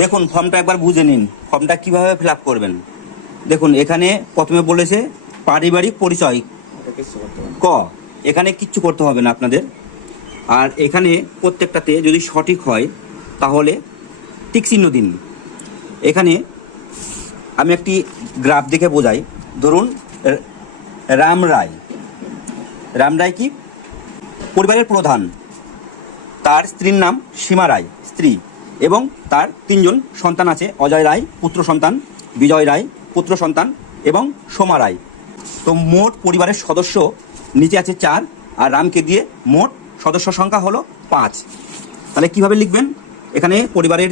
দেখুন ফর্মটা একবার বুঝে নিন, ফর্মটা কিভাবে ফিল আপ করবেন। দেখুন এখানে প্রথমে বলেছে পারিবারিক পরিচয় ক, এখানে কিচ্ছু করতে হবে না আপনাদের। আর এখানে প্রত্যেকটাতে যদি সঠিক হয় তাহলে টিক চিহ্ন দিন। এখানে আমি একটি গ্রাফ দেখে বোঝাই। ধরুন রাম রায়, রাম রায় কি পরিবারের প্রধান, তার স্ত্রীর নাম সীমা রায় স্ত্রী, এবং তার 3 জন সন্তান আছে, অজয় রায় পুত্র সন্তান, বিজয় রায় পুত্র সন্তান এবং সোমা রায়। তো মোট পরিবারের সদস্য নিচে আছে 4, আর রামকে দিয়ে মোট সদস্য সংখ্যা হলো 5। তাহলে কিভাবে লিখবেন? এখানে পরিবারের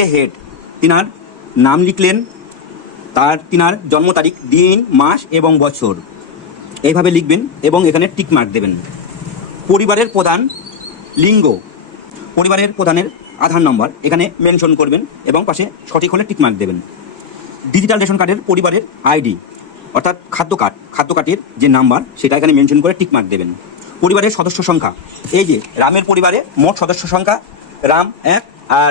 যে হেড তিনার নাম লিখলেন, তিনার জন্ম তারিখ, দিন, মাস এবং বছর, এইভাবে লিখবেন এবং এখানে টিক মার্ক দেবেন। পরিবারের প্রধান লিঙ্গ, পরিবারের প্রধানের আধার নম্বর এখানে মেনশন করবেন এবং পাশে সঠিক হলে টিক মার্ক দেবেন। ডিজিটাল রেশন কার্ডের পরিবারের আইডি অর্থাৎ খাদ্য কার্ডের যে নাম্বার সেটা এখানে মেনশন করে টিক মার্ক দেবেন। পরিবারের সদস্য সংখ্যা, এই যে রামের পরিবারে মোট সদস্য সংখ্যা রাম 1, আর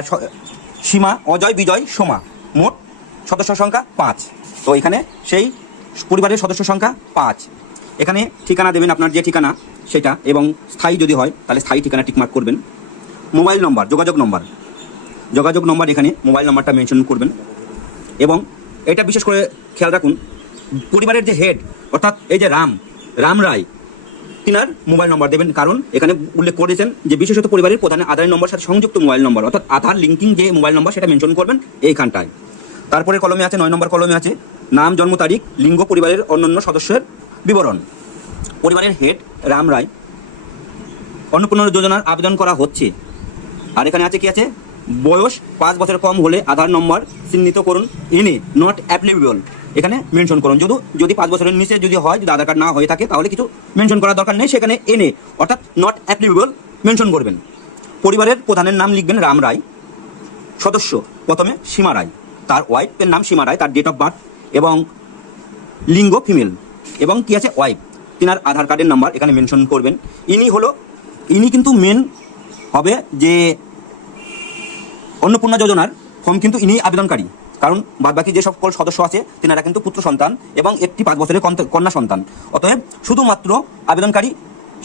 সীমা, অজয়, বিজয়, সোমা, মোট সদস্য সংখ্যা 5। তো এখানে সেই পরিবারের সদস্য সংখ্যা 5। এখানে ঠিকানা দেবেন, আপনার যে ঠিকানা সেটা, এবং স্থায়ী যদি হয় তাহলে স্থায়ী ঠিকানা টিকমার্ক করবেন। মোবাইল নম্বর, যোগাযোগ নম্বর এখানে মোবাইল নম্বরটা মেনশন করবেন। এবং এটা বিশেষ করে খেয়াল রাখুন, পরিবারের যে হেড অর্থাৎ এই যে রাম রায়, তিনার মোবাইল নম্বর দেবেন, কারণ এখানে উল্লেখ করেছেন যে বিশেষত পরিবারের প্রধানের আধার নম্বর সাথে সংযুক্ত মোবাইল নম্বর অর্থাৎ আধার লিঙ্কিং যে মোবাইল নম্বর সেটা মেনশন করবেন এইখানটায়। তারপরে কলমে আছে 9 নম্বর কলমে আছে নাম, জন্ম তারিখ, লিঙ্গ, পরিবারের অন্যান্য সদস্যের বিবরণ। পরিবারের হেড রাম রায়, অন্নপূর্ণা যোজনার আবেদন করা হচ্ছে। আর এখানে আছে কি আছে, বয়স 5 বছরের কম হলে আধার নম্বর চিহ্নিত করুন, এনে নট অ্যাপ্লিকেবল এখানে মেনশন করুন। যদি 5 বছরের নিচে যদি হয়, যদি আধার কার্ড না হয়ে থাকে তাহলে কিছু মেনশন করার দরকার নেই, সেখানে এনে অর্থাৎ নট অ্যাপ্লিকেবল মেনশন করবেন। পরিবারের প্রধানের নাম লিখবেন রাম রায়, সদস্য প্রথমে সীমা রায়, তার ওয়াইফের নাম সীমা রায়, তার ডেট অফ বার্থ এবং লিঙ্গ ফিমেল, এবং কি আছে ওয়াইফ, তিনার আধার কার্ডের নাম্বার এখানে মেনশন করবেন। ইনি কিন্তু মেন হবে যে অন্নপূর্ণা যোজনার ফর্ম কিন্তু ইনি আবেদনকারী, কারণ বাদবাকি যে সকল সদস্য আছে তিনারা কিন্তু পুত্র সন্তান এবং একটি 5 বছরের কন্যা সন্তান। অতএব শুধুমাত্র আবেদনকারী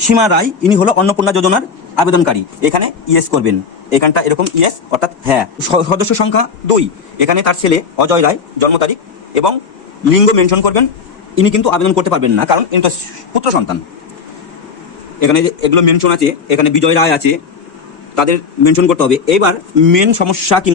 সীমা রায়, ইনি হলো অন্নপূর্ণা যোজনার আবেদনকারী। এখানে ইয়েস করবেন, এখানটা এরকম ইয়েস অর্থাৎ হ্যাঁ। সদস্য সংখ্যা 2, এখানে তার ছেলে অজয় রায়, জন্ম তারিখ এবং লিঙ্গ মেনশন করবেন। ইনি কিন্তু আবেদন করতে পারবেন না, কারণ ইনি তো পুত্র সন্তান। এখানে এগুলো মেনশন আছে, এখানে বিজয় রায় আছে, তাদের মেনশন করতে হবে। এবার মেন সমস্যা